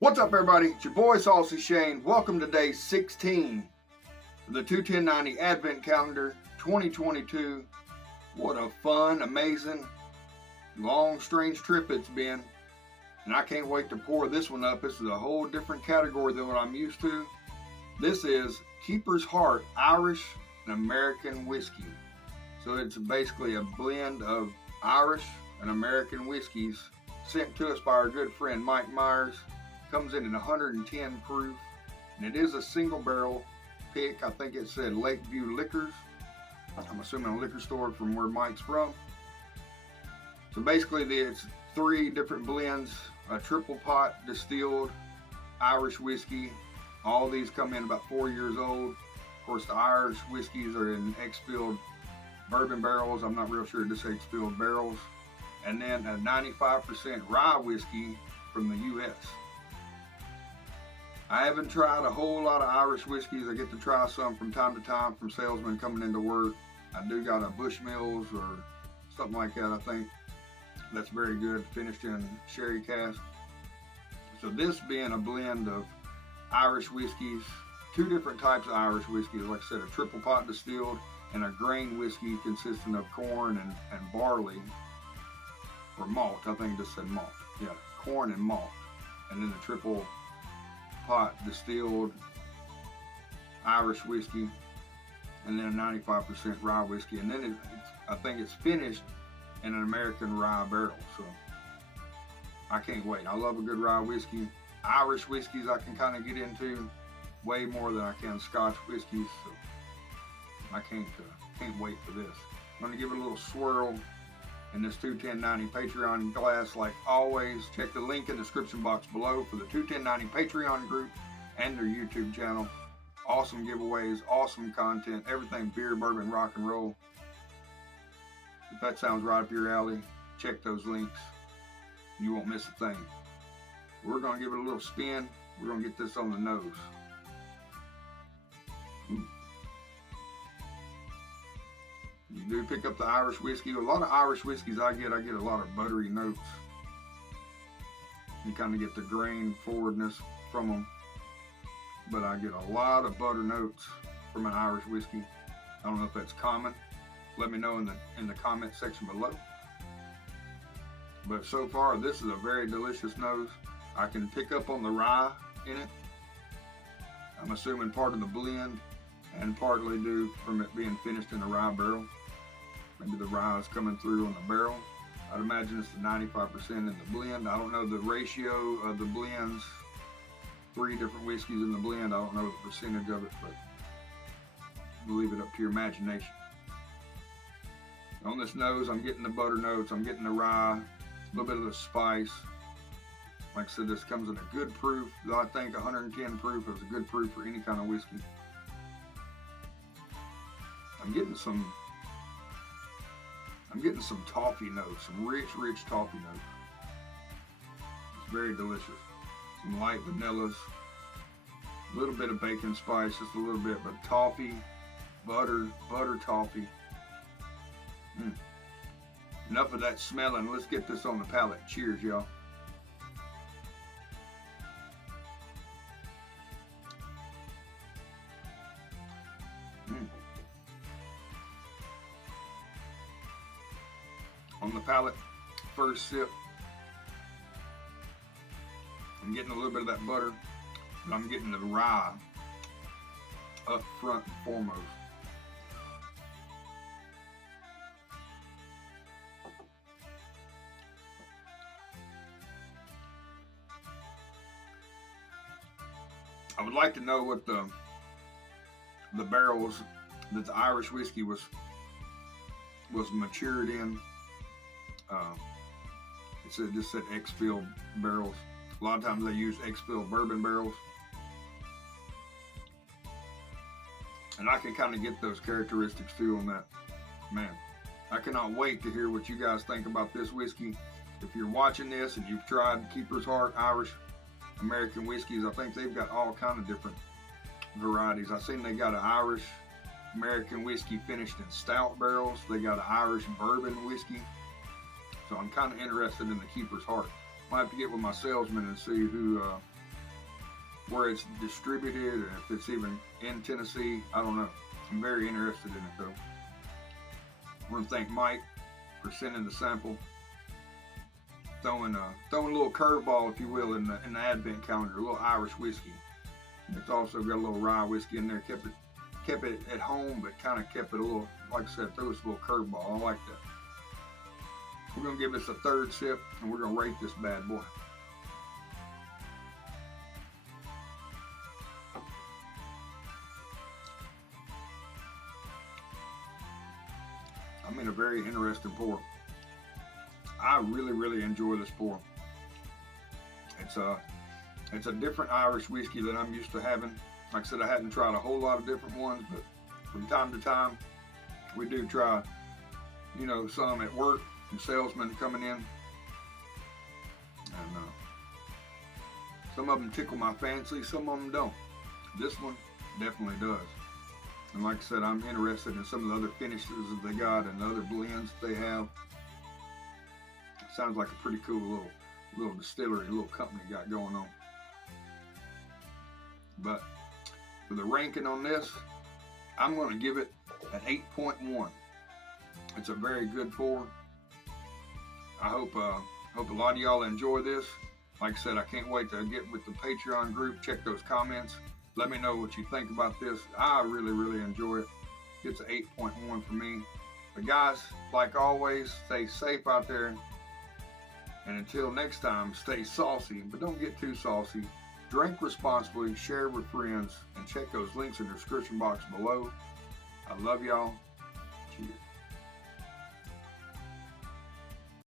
What's up, everybody? It's your boy Saucy Shane. Welcome to day 16 of the 21090 Advent Calendar 2022. What a fun, amazing, long, strange trip it's been. And I can't wait to pour this one up. This is a whole different category than what I'm used to. This is Keeper's Heart Irish and American Whiskey. So it's basically a blend of Irish and American whiskeys sent to us by our good friend Mike Myers. Comes in at 110 proof, and it is a single barrel pick. I think it said Lakeview Liquors. I'm assuming a liquor store from where Mike's from. So basically it's three different blends, a triple pot distilled Irish whiskey. All these come in about 4 years old. Of course, the Irish whiskeys are in ex-filled bourbon barrels. I'm not real sure this ex-filled barrels. And then a 95% rye whiskey from the U.S. I haven't tried a whole lot of Irish whiskeys. I get to try some from time to time from salesmen coming into work. I do got a Bushmills or something like that, I think. That's very good, finished in sherry cask. So this being a blend of Irish whiskeys, two different types of Irish whiskeys, like I said, a triple pot distilled and a grain whiskey consisting of corn and barley, or malt. I think it just said malt. Yeah, corn and malt. And then the triple pot distilled Irish whiskey, and then a 95% rye whiskey, and then I think it's finished in an American rye barrel. So I can't wait. I love a good rye whiskey. Irish whiskeys I can kind of get into way more than I can Scotch whiskeys, so I can't wait for this. I'm going to give it a little swirl in this 21090 Patreon glass. Like always, check the link in the description box below for the 21090 Patreon group and their YouTube channel. Awesome giveaways, awesome content, everything beer, bourbon, rock and roll. If that sounds right up your alley, check those links. You won't miss a thing. We're going to give it a little spin. We're going to get this on the nose. You do pick up the Irish whiskey. A lot of Irish whiskeys I get a lot of buttery notes. You kind of get the grain forwardness from them. But I get a lot of butter notes from an Irish whiskey. I don't know if that's common. Let me know in the comment section below. But so far, this is a very delicious nose. I can pick up on the rye in it. I'm assuming part of the blend and partly due from it being finished in a rye barrel. Maybe the rye is coming through on the barrel. I'd imagine it's the 95% in the blend. I don't know the ratio of the blends. 3 different whiskeys in the blend. I don't know the percentage of it, but we'll leave it up to your imagination. On this nose, I'm getting the butter notes. I'm getting the rye, a little bit of the spice. Like I said, this comes in a good proof. I think 110 proof is a good proof for any kind of whiskey. I'm getting some toffee notes, some rich toffee notes. It's very delicious. Some light vanillas, a little bit of bacon spice, just a little bit, but toffee, butter toffee. Enough of that smelling. Let's get this on the palate. Cheers, y'all. On the palate, first sip, I'm getting a little bit of that butter, but I'm getting the rye up front and foremost. I would like to know what the barrels that the Irish whiskey was matured in. It just said ex-filled barrels. A lot of times they use ex-filled bourbon barrels. And I can kind of get those characteristics too on that. Man, I cannot wait to hear what you guys think about this whiskey. If you're watching this and you've tried Keeper's Heart Irish American whiskeys, I think they've got all kind of different varieties. I've seen they got an Irish American whiskey finished in stout barrels. They got an Irish bourbon whiskey. So I'm kind of interested in the Keeper's Heart. Might have to get with my salesman and see who where it's distributed, and if it's even in Tennessee. I don't know. I'm very interested in it though. I want to thank Mike for sending the sample, throwing a little curveball, if you will, in the advent calendar. A little Irish whiskey. It's also got a little rye whiskey in there. Kept it at home, but kind of kept it a little, like I said, threw us a little curveball. I like that. We're gonna give this a third sip, and we're gonna rate this bad boy. I'm in a very interesting pour. I really enjoy this pour. It's a different Irish whiskey that I'm used to having. Like I said, I hadn't tried a whole lot of different ones, but from time to time, we do try, you know, some at work, and salesmen coming in. And some of them tickle my fancy, some of them don't. This one definitely does. And like I said, I'm interested in some of the other finishes that they got and the other blends that they have. It sounds like a pretty cool little distillery, little company got going on. But for the ranking on this, I'm going to give it an 8.1. It's a very good pour. I hope a lot of y'all enjoy this. Like I said, I can't wait to get with the Patreon group, check those comments. Let me know what you think about this. I really enjoy it. It's an 8.1 for me. But guys, like always, stay safe out there. And until next time, stay saucy, but don't get too saucy. Drink responsibly, share with friends, and check those links in the description box below. I love y'all.